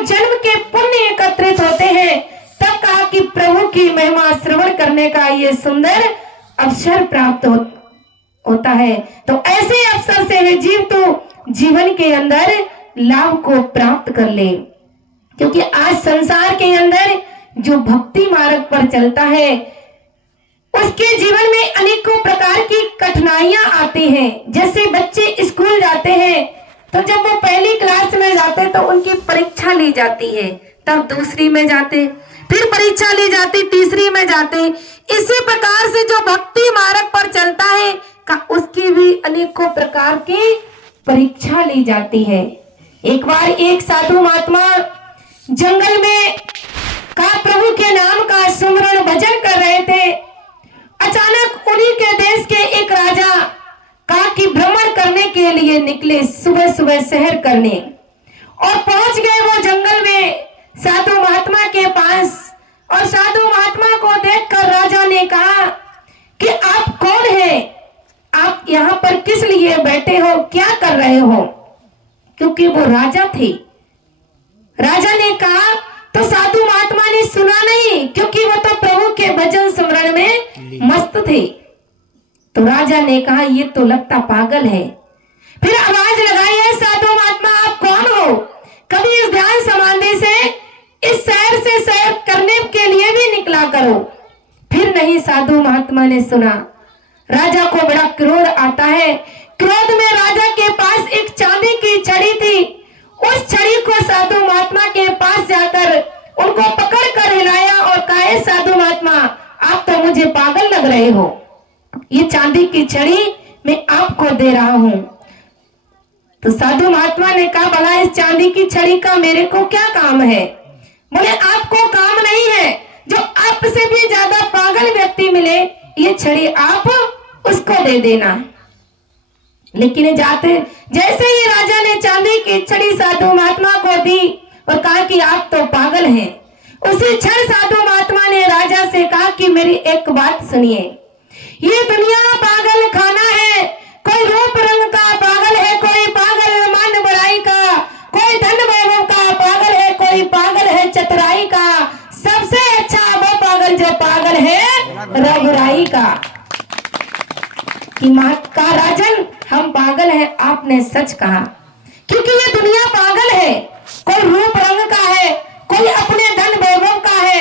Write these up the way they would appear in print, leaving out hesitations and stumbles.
जब जन्म के पुण्य एकत्रित होते हैं तब कहा कि प्रभु की महिमा श्रवण करने का ये सुंदर अवसर प्राप्त होता है। तो ऐसे अवसर से है जीव तो जीवन के अंदर लाभ को प्राप्त कर ले, क्योंकि आज संसार के अंदर जो भक्ति मार्ग पर चलता है उसके जीवन में अनेकों प्रकार की कठिनाइयां आती हैं। जैसे बच्चे स्कूल जाते हैं तो जब वो पहली क्लास में जाते तो उनकी परीक्षा ली जाती है, तब दूसरी में जाते, फिर परीक्षा ली जाती, तीसरी में जाते। इसी प्रकार से जो भक्ति मार्ग पर चलता है का उसकी भी अनेकों प्रकार की परीक्षा ली जाती है। एक बार एक साधु महात्मा जंगल में का प्रभु के नाम का सुमरण भजन कर रहे थे। अचानक उन्हीं के देश के एक राजा का कि भ्रमण करने के लिए निकले, सुबह सुबह शहर करने, और पहुंच गए वो जंगल में साधु महात्मा के पास। और साधु महात्मा को देखकर राजा ने कहा कि आप कौन हैं? आप यहाँ पर किस लिए बैठे हो, क्या कर रहे हो? क्योंकि वो राजा थे। राजा ने कहा तो साधु महात्मा ने सुना नहीं, क्योंकि वो तो प्रभु के भजन स्मरण में मस्त थे। तो राजा ने कहा ये तो लगता पागल है। फिर आवाज लगाई है, साधु महात्मा आप कौन हो? कभी इस ध्यान समाधि से इस शहर से सैर करने के लिए भी निकला करो। फिर नहीं साधु महात्मा ने सुना। राजा को बड़ा क्रोध आता है। क्रोध में राजा के पास एक चांदी की छड़ी थी। उस छड़ी को साधु महात्मा के पास जाकर उनको पकड़ कर हिलाया और कहा साधु महात्मा आप तो मुझे पागल लग रहे हो, ये चांदी की छड़ी मैं आपको दे रहा हूं। तो साधु महात्मा ने कहा भला इस चांदी की छड़ी का मेरे को क्या काम है? बोले आपको काम नहीं है, जो आपसे भी ज्यादा पागल व्यक्ति मिले ये छड़ी आप उसको दे देना। लेकिन जाते जैसे ही राजा ने चांदी की छड़ी साधु महात्मा को दी और कहा कि आप तो पागल हैं, उसी क्षण साधु महात्मा ने राजा से कहा कि मेरी एक बात सुनिए, ये दुनिया पागल खाना है। कोई रूप रंग का पागल है, कोई पागल मान बड़ाई का, कोई धन वैभव का पागल है, कोई पागल है चतुराई का। सबसे अच्छा वो पागल जो पागल है रघुराई का। कि मां का राजन हम पागल हैं, आपने सच कहा, क्योंकि ये दुनिया पागल है। कोई रूप रंग का है, कोई अपने धन वैभव का है,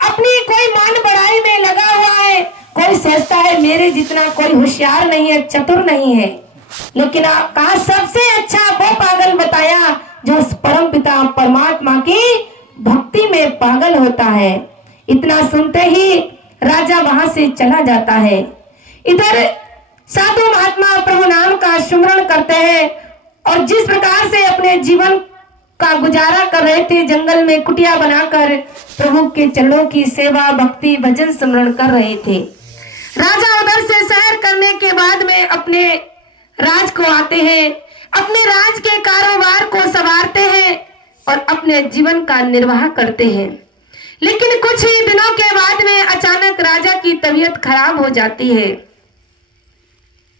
अपनी कोई मान बड़ाई में लगा हुआ है, कोई सोचता है मेरे जितना कोई होशियार नहीं है, चतुर नहीं है। लेकिन आप कहा सबसे अच्छा वो पागल बताया जो उस परम पिता परमात्मा की भक्ति में पागल होता है। इतना सुनते ही राजा वहां से चला जाता है। इधर साधु महात्मा प्रभु नाम का सुमरण करते हैं और जिस प्रकार से अपने जीवन का गुजारा कर रहे थे, जंगल में कुटिया बनाकर प्रभु के चरणों की सेवा भक्ति भजन स्मरण कर रहे थे। राजा उधर से सैर करने के बाद में अपने राज को आते हैं, अपने राज के कारोबार को संवारते हैं और अपने जीवन का निर्वाह करते हैं। लेकिन कुछ ही दिनों के बाद में अचानक राजा की तबीयत खराब हो जाती है।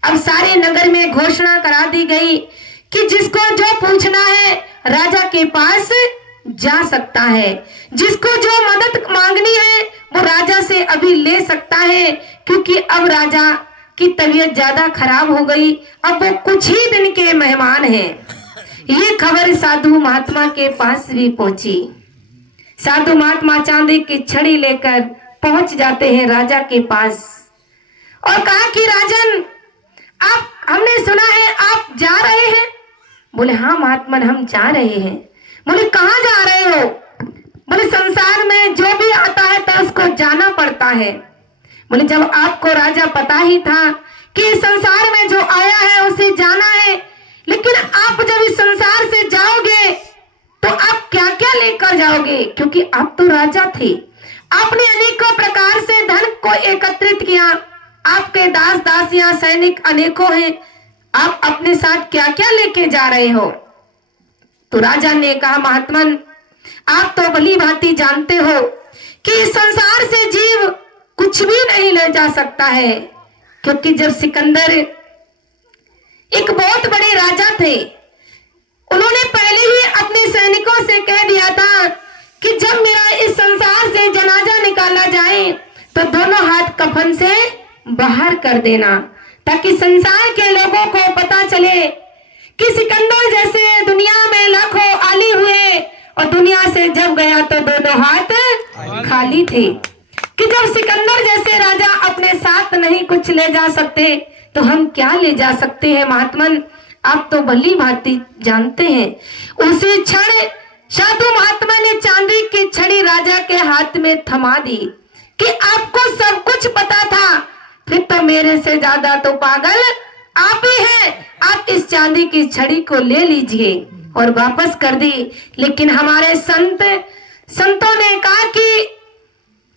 अब सारे नगर में घोषणा करा दी गई कि जिसको जो पूछना है राजा के पास जा सकता है, जिसको जो मदद मांगनी है वो राजा से अभी ले सकता है, क्योंकि अब राजा की तबीयत ज्यादा खराब हो गई, अब वो कुछ ही दिन के मेहमान हैं। ये खबर साधु महात्मा के पास भी पहुंची। साधु महात्मा चांदी की छड़ी लेकर पहुंच जाते हैं राजा के पास और कहा कि राजन आप, हमने सुना है आप जा रहे हैं। बोले हाँ महात्मन हम जा रहे हैं। बोले कहाँ जा रहे हो? बोले संसार में जो भी आता है तो उसको जाना पड़ता है। बोले जब आपको राजा पता ही था कि संसार में जो आया है उसे जाना है, लेकिन आप जब इस संसार से जाओगे तो आप क्या क्या लेकर जाओगे? क्योंकि आप तो राजा थे, आपने अनेकों प्रकार से धन को एकत्रित किया, आपके दास दासियां सैनिक अनेकों हैं, आप अपने साथ क्या क्या लेके जा रहे हो? तो राजा ने कहा महात्मन आप तो भली भांति जानते हो कि इस संसार से जीव कुछ भी नहीं ले जा सकता है, क्योंकि जब सिकंदर एक बहुत बड़े राजा थे, उन्होंने पहले ही अपने सैनिकों से कह दिया कर देना, ताकि संसार के लोगों को पता चले कि सिकंदर जैसे दुनिया में लाखों आली हुए और दुनिया से जब गया तो दोनों हाथ खाली थे। कि जब सिकंदर जैसे राजा अपने साथ नहीं कुछ ले जा सकते तो हम क्या ले जा सकते हैं महात्मन, आप तो भली भांति जानते हैं। उसी क्षण साधु महात्मा ने चांदी की छड़ी राजा के हाथ में थमा दी कि आपको सब कुछ पता था, फिर तो मेरे से ज्यादा तो पागल आप ही हैं। आप इस चांदी की छड़ी को ले लीजिए और वापस कर दी। लेकिन हमारे संतों ने कहा कि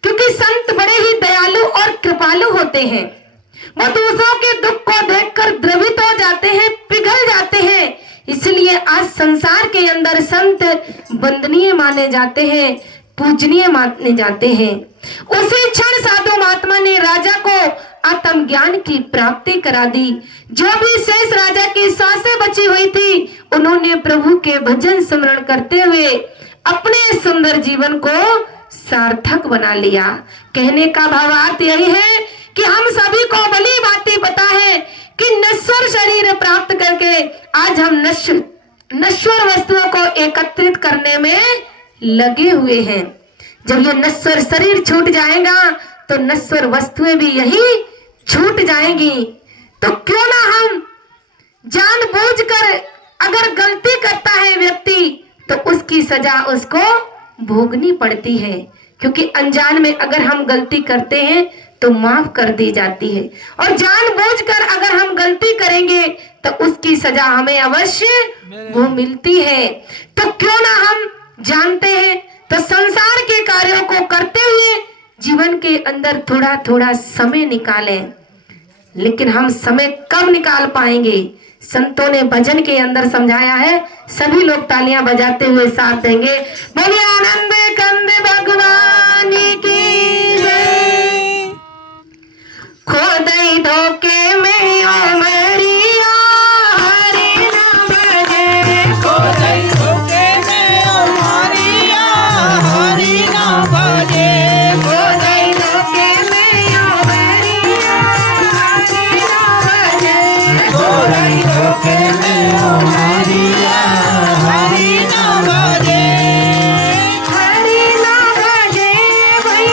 क्योंकि संत बड़े ही दयालु और कृपालु होते हैं, वो दूसरों के दुख को देखकर द्रवित हो जाते हैं, पिघल जाते हैं, इसलिए आज संसार के अंदर संत वंदनीय माने जाते हैं, पूजनीय माने जाते हैं। उसी क्षण साधु महात्मा ने राजा को आत्मज्ञान की प्राप्ति करा दी। जो भी शेष राजा की सांसें बची हुई थी, उन्होंने प्रभु के भजन स्मरण करते हुए अपने सुंदर जीवन को सार्थक बना लिया। कहने का भावार्थ यही है कि हम सभी को भली भांति पता है कि नश्वर शरीर प्राप्त करके आज हम नश्वर वस्तुओं को एकत्रित करने में लगे हुए हैं। जब ये नश्वर शरीर छूट जाएगा तो नश्वर वस्तुएं भी यही छूट जाएंगी। तो क्यों ना हम जानबूझकर अगर गलती करता है व्यक्ति तो उसकी सजा उसको भोगनी पड़ती है, क्योंकि अनजान में अगर हम गलती करते हैं तो माफ कर दी जाती है, और जानबूझकर अगर हम गलती करेंगे तो उसकी सजा हमें अवश्य वो मिलती है। तो क्यों ना हम जानते हैं तो संसार के कार्यों को करते हुए जीवन के अंदर थोड़ा थोड़ा समय निकालें। लेकिन हम समय कब निकाल पाएंगे? संतों ने भजन के अंदर समझाया है। सभी लोग तालियां बजाते हुए साथ देंगे। बोलिए आनंद कंद भगवान की जय। खोदई धोखे में ओ मरिया हरि नाम भजे, खोदई धोखे में ओ मरिया हरि नाम भजे, खोदई धोखे में ओ मरिया हरि नाम भजे, खोदई धोखे में ओ मरिया हरि नाम भजे, हरि नाम भजे भैया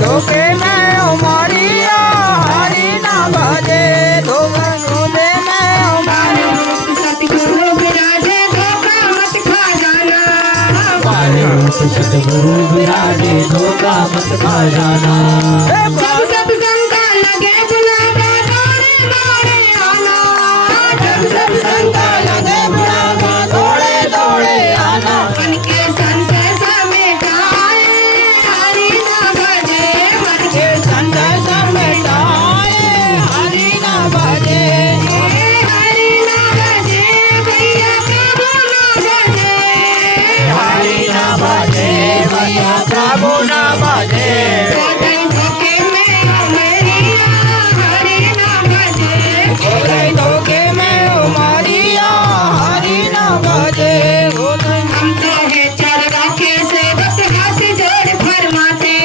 धोखे में उमरिया हरि ना भजे धोखे में उमरिया सतगुरु विराजे धोखा मत खा जाना सतगुरु विराजे धोखा मत खा जाना जब सत्संग का लगे बुलावा दौड़े दौड़े आना जब सत्संग का लगे बुलावा दौड़े दौड़े आना मन के संदेश में जाए हरि ना भजे मन के संदेश में जाए हरि ना भजे हरि ना भजे भैया प्रभु ना भजे हरि ना भजे भैया प्रभु ना भजे धोखे में उमरिया हरि ना भजे धोखे में उमरिया हरि ना भजे हम तो है चरवा के सेवक हाथ जोड़ फरमाते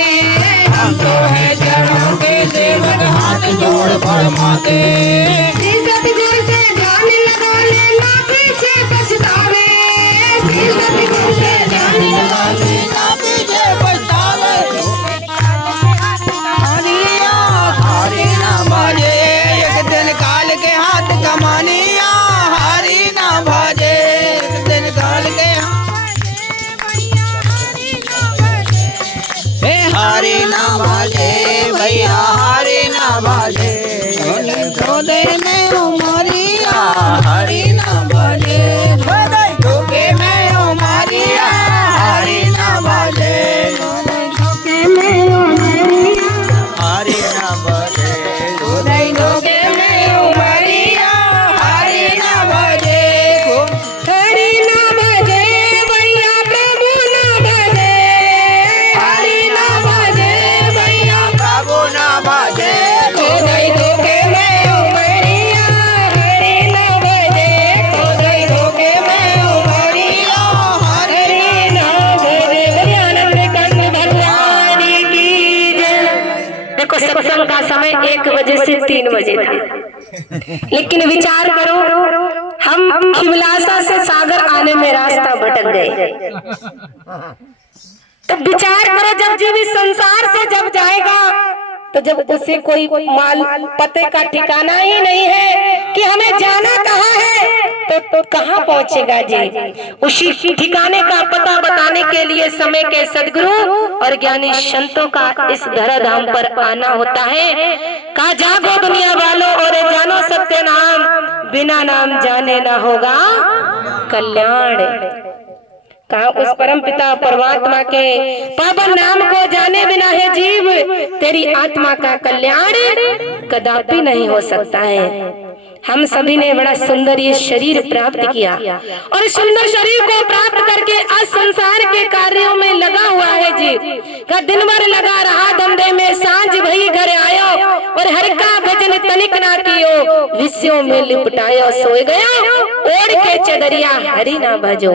हम तो है चरणों के सेवक हाथ जोड़ फरमाते सतगुरु से ध्यान लगा लेना पीछे पछतावे सतगुरु से ध्यान लगा ना पीछे पछतावे हरिया हरि ना भजे एक दिन काल के हाथ कमानिया हरि ना भजे एक दिन काल के हरि ना भजे भैया हरि ना भजे धोखे में उमरिया हरि ना भजे धोखे में उमरिया हरि ना भजे धोखे में उमरिया हरि ना भजे धोखे में उमरिया हरि ना भजे हरि ना भजे भैया प्रभु ना भजे हरि ना भजे भैया प्रभु ना भजे धोखे में उमरिया हरि ना भजे धोखे में उमरिया हरि ना भजे आनंद कंद भगवान की जय। देखो सत्संग का समय 1 बजे से 3 बजे था, लेकिन विचार करो हम खिवलासा से सागर आने में रास्ता भटक गए। तो विचार करो जब जीव इस संसार से जब जाएगा तो जब उसे कोई माल पते का ठिकाना ही नहीं है कि हमें जाना कहाँ है तो कहाँ पहुँचेगा जी। उसी ठिकाने का पता बताने के लिए समय के सदगुरु और ज्ञानी संतों का इस धराधाम पर आना होता है। कहा जागो दुनिया वालों और जानो सत्य नाम, बिना नाम जाने ना होगा कल्याण। कहा उस परम पिता परमात्मा के पावन नाम को जाने बिना है जीव तेरी आत्मा का कल्याण कदापि नहीं हो सकता है। हम सभी ने बड़ा सुंदर ये शरीर प्राप्त किया और सुंदर शरीर को प्राप्त करके आज संसार के कार्यों में लगा हुआ है जी। का दिन भर लगा रहा धंधे में, सांझ भई घर आयो और हर का भजन तनिक ना कियो, विषयों में लिपटायो सोए गया ओढ़ के चदरिया हरि ना भजो।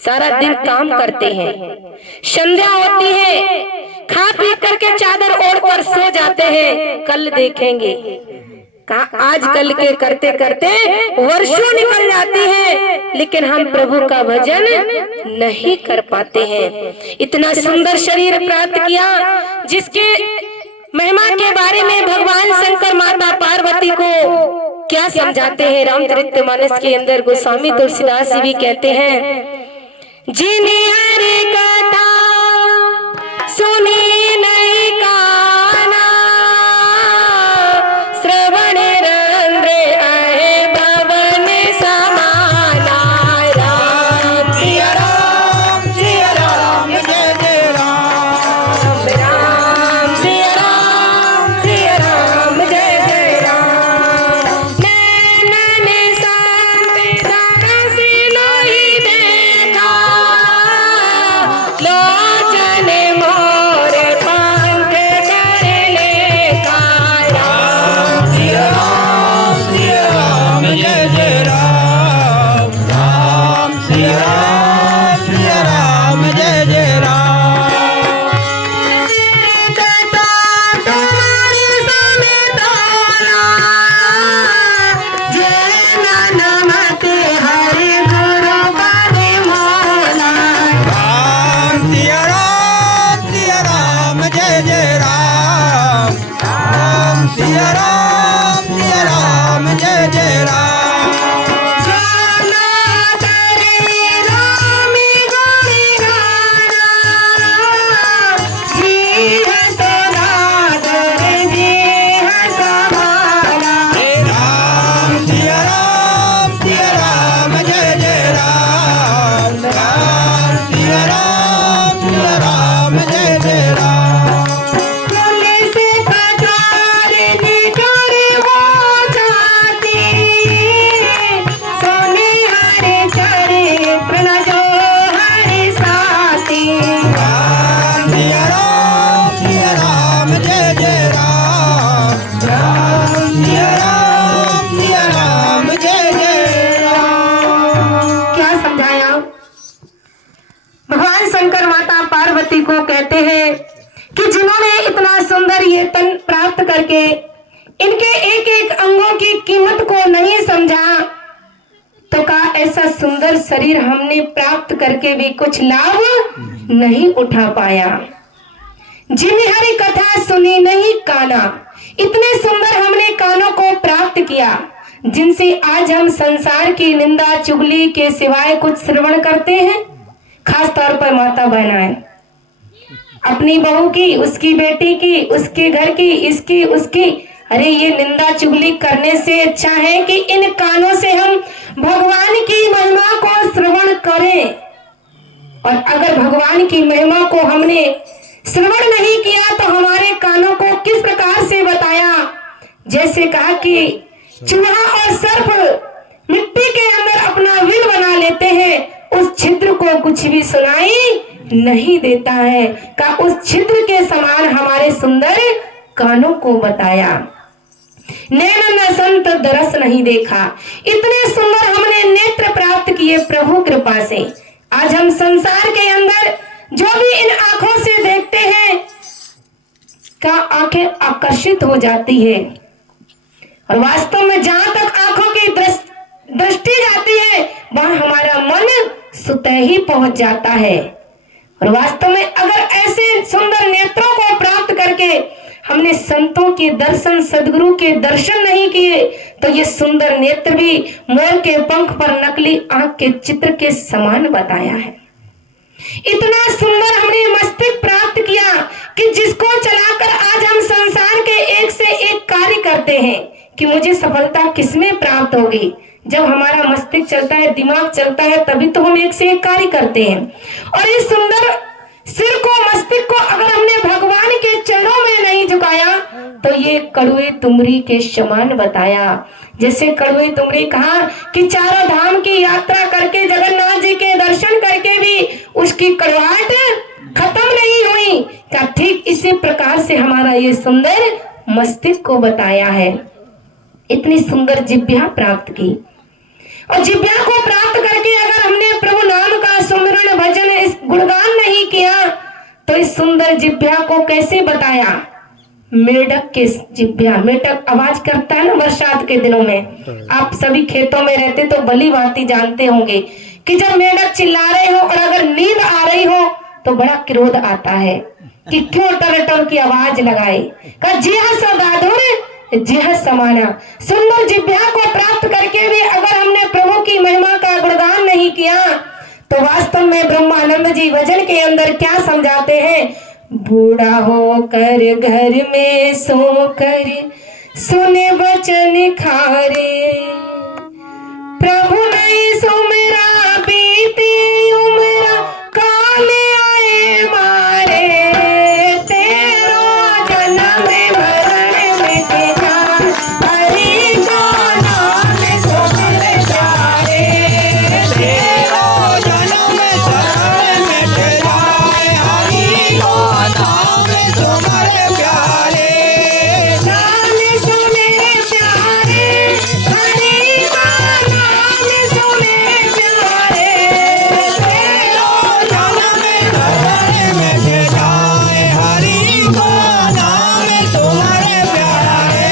सारा दिन काम करते हैं, संध्या होती है, खा पी करके चादर ओढ़कर सो जाते हैं, कल देखेंगे। कहा आज कल के करते करते वर्षों निकल जाती है, लेकिन हम प्रभु का भजन नहीं कर पाते हैं। इतना सुंदर शरीर प्राप्त किया जिसके महिमा के बारे में भगवान शंकर माता पार्वती को क्या समझाते हैं। रामचरितमानस के अंदर गोस्वामी तुलसीदास जी भी कहते हैं, जिन्हें हरि कथा सुनी नहीं काना, श्रवण रंध्र अहे भवन समाना। राम सिया राम सिया राम जय जय राम राम सिया राम जय जय राम। नैनन शांत दरस नहीं देखा, लोचन मोर पंख कर लेखा। राम सिया राम जय जय राम राम सिया राम जय जय राम कथा तुम्हारी समिताना, जय नमते हरि गुरु पद मोला। राम सिया राम जय जय राम। को कहते हैं कि जिन्होंने इतना सुंदर ये तन प्राप्त करके इनके एक एक अंगों की कीमत को नहीं समझा, तो का ऐसा सुंदर शरीर हमने प्राप्त करके भी कुछ लाभ नहीं उठा पाया। जिन्हें हरि कथा सुनी नहीं काना, इतने सुंदर हमने कानों को प्राप्त किया जिनसे आज हम संसार की निंदा चुगली के सिवाय कुछ श्रवण करते हैं। खास तौर पर माता बहनाएं अपनी बहू की, उसकी बेटी की, उसके घर की, इसकी उसकी, अरे ये निंदा चुगली करने से अच्छा है कि इन कानों से हम भगवान की महिमा को श्रवण करें। और अगर भगवान की महिमा को हमने श्रवण नहीं किया तो हमारे कानों को किस प्रकार से बताया, जैसे कहा कि चूहा और सर्प मिट्टी के अंदर अपना विल बना लेते हैं, उस छिद्र को कुछ भी सुनाई नहीं देता है, का उस छिद्र के समान हमारे सुंदर कानों को बताया। नैन न संत दरस नहीं देखा, इतने सुंदर हमने नेत्र प्राप्त किए प्रभु कृपा से। आज हम संसार के अंदर जो भी इन आंखों से देखते हैं का आंखें आकर्षित हो जाती है, और वास्तव में जहां तक आंखों की दृष्टि जाती है वहां हमारा मन सुतह ही पहुंच जाता है। और वास्तव में अगर ऐसे सुंदर नेत्रों को प्राप्त करके हमने संतों के दर्शन, सदगुरु के दर्शन नहीं किए तो ये सुंदर नेत्र भी मोर के पंख पर नकली आंख के चित्र के समान बताया है। इतना सुंदर हमने मस्तिष्क प्राप्त किया कि जिसको चलाकर आज हम संसार के एक से एक कार्य करते हैं कि मुझे सफलता किसमें प्राप्त होगी। जब हमारा मस्तिष्क चलता है, दिमाग चलता है, तभी तो हम एक से एक कार्य करते हैं। और इस सुंदर सिर को, मस्तिष्क को अगर हमने भगवान के चरणों में नहीं झुकाया तो ये कड़वे तुमरी के समान बताया। जैसे कड़वे तुमरी कहा कि चारों धाम की यात्रा करके, जगन्नाथ जी के दर्शन करके भी उसकी कड़वाहट खत्म नहीं हुई, क्या ठीक इसी प्रकार से हमारा ये सुंदर मस्तिष्क को बताया है। इतनी सुंदर जिह्वा प्राप्त की, और जिह्वा को प्राप्त करके अगर हमने प्रभु नाम का सुमिरन, भजन, इस गुणगान नहीं किया तो इस सुंदर जिह्वा को कैसे बताया। मेढक के जिह्वा, मेढक आवाज करता है ना बरसात के दिनों में, आप सभी खेतों में रहते तो भली भांति जानते होंगे कि जब मेढक चिल्ला रहे हो और अगर नींद आ रही हो तो बड़ा क्रोध आता है कि क्यों टर की आवाज लगाए। का जी हाँ सदाधुर जी हाँ समाना। सुंदर जिह्वा को प्राप्त करके भी अगर हमने प्रभु की महिमा का गुणगान नहीं किया तो वास्तव में ब्रह्मानंद जी भजन के अंदर क्या समझाते हैं। बूढ़ा होकर घर में सोकर सुने वचन खारे, प्रभु नहीं सुमिरा बीती उम्र काल आए मारे, तेरो जन्म भरण मिट जाए हरि का नाम सुमिर प्यारे, तेरो जन्म शरण मिट जाए हरि को नाम सुमर प्यारे, नाम सुमिर प्यारे, हरि का नाम सुमिर प्यारे, तेरो जन्म शरण मिट जाए हरि को नाम सुमर प्यारे।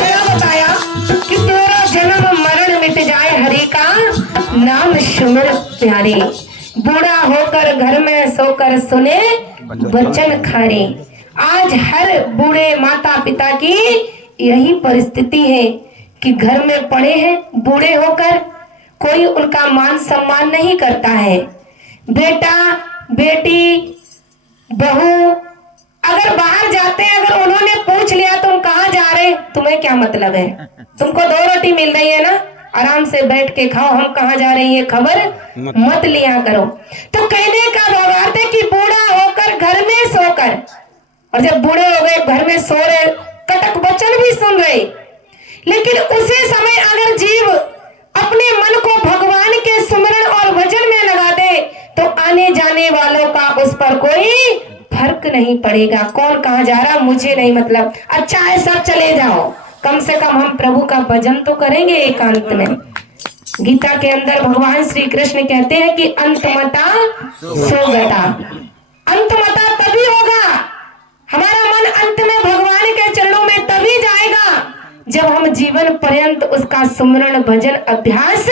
क्या बताया कि तेरा जन्म मरण मिट जाए हरि का नाम सुमिर प्यारे, बूढ़ा होकर घर में सोकर सुने वचन खारे। आज हर बूढ़े माता पिता की यही परिस्थिति है कि घर में पड़े हैं बूढ़े होकर, कोई उनका मान सम्मान नहीं करता है। बेटा बेटी बहू अगर बाहर जाते हैं, अगर उन्होंने पूछ लिया तुम कहाँ जा रहे, तुम्हें क्या मतलब है, तुमको 2 रोटी मिल रही है ना, आराम से बैठ के खाओ, हम कहाँ जा रहे हैं ये खबर मत लिया करो। तो कहने का भावार्थ है कि बूढ़ा होकर घर में सोकर, और जब बूढ़े हो गए घर में सो रहे, कटक वचन भी सुन रहे, लेकिन उसी समय अगर जीव अपने मन को भगवान के सुमरण और भजन में लगा दे तो आने जाने वालों का उस पर कोई फर्क नहीं पड़ेगा। कौन कहाँ जा रहा मुझे नहीं मतलब, अच्छा है सब चले जाओ, कम से कम हम प्रभु का भजन तो करेंगे एकांत में। गीता के अंदर भगवान श्री कृष्ण कहते हैं कि अंतमता सोगता, अंतमता तभी होगा, हमारा मन अंत में भगवान के चरणों में तभी जाएगा जब हम जीवन पर्यंत उसका सुमरण भजन अभ्यास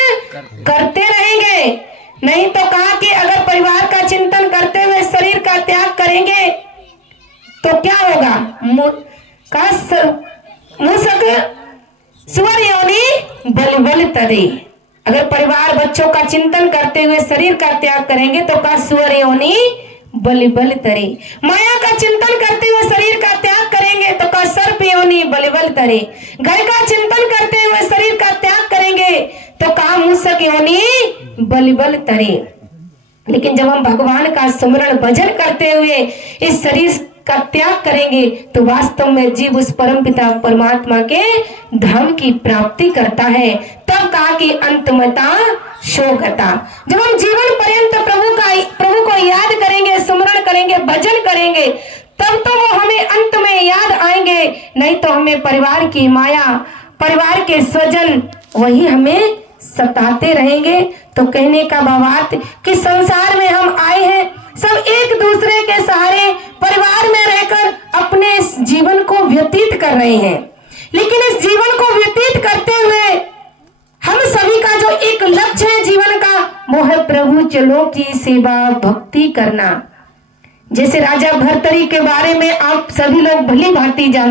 करते रहेंगे। नहीं तो कहा कि अगर परिवार का चिंतन करते हुए शरीर का त्याग करेंगे तो क्या होगा, मूसक सुअर योनि बल बल तरे। अगर परिवार बच्चों का चिंतन करते हुए शरीर का त्याग करेंगे तो का सुअर योनि बल बल तरे। माया का चिंतन करते हुए शरीर का त्याग करेंगे तो का सर्प योनि बल बल तरे। घर का चिंतन करते हुए शरीर का त्याग करेंगे तो का मूसक योनि बल बल तरे। लेकिन जब हम भगवान का सुमरण भजन करते हुए इस शरीर का त्याग करेंगे तो वास्तव में जीव उस परम पिता परमात्मा के धाम की प्राप्ति करता है। तब कहा कि अंतमता शोकता, जब हम जीवन पर्यंत प्रभु को याद करेंगे, सुमरण करेंगे, भजन करेंगे, तब तो वो हमें अंत में याद आएंगे। नहीं तो हमें परिवार की माया, परिवार के स्वजन वही हमें सताते रहेंगे। तो कहने का भावार्थ कि संसार में हम आए हैं, सब एक दूसरे के सहारे परिवार में रहकर अपने जीवन को व्यतीत कर रहे हैं, लेकिन इस जीवन को व्यतीत करते हुए हम सभी का जो एक लक्ष्य है जीवन का, वो है प्रभु चलो की सेवा भक्ति करना। जैसे राजा भर्तरी के बारे में आप सभी लोग भली भांति जानते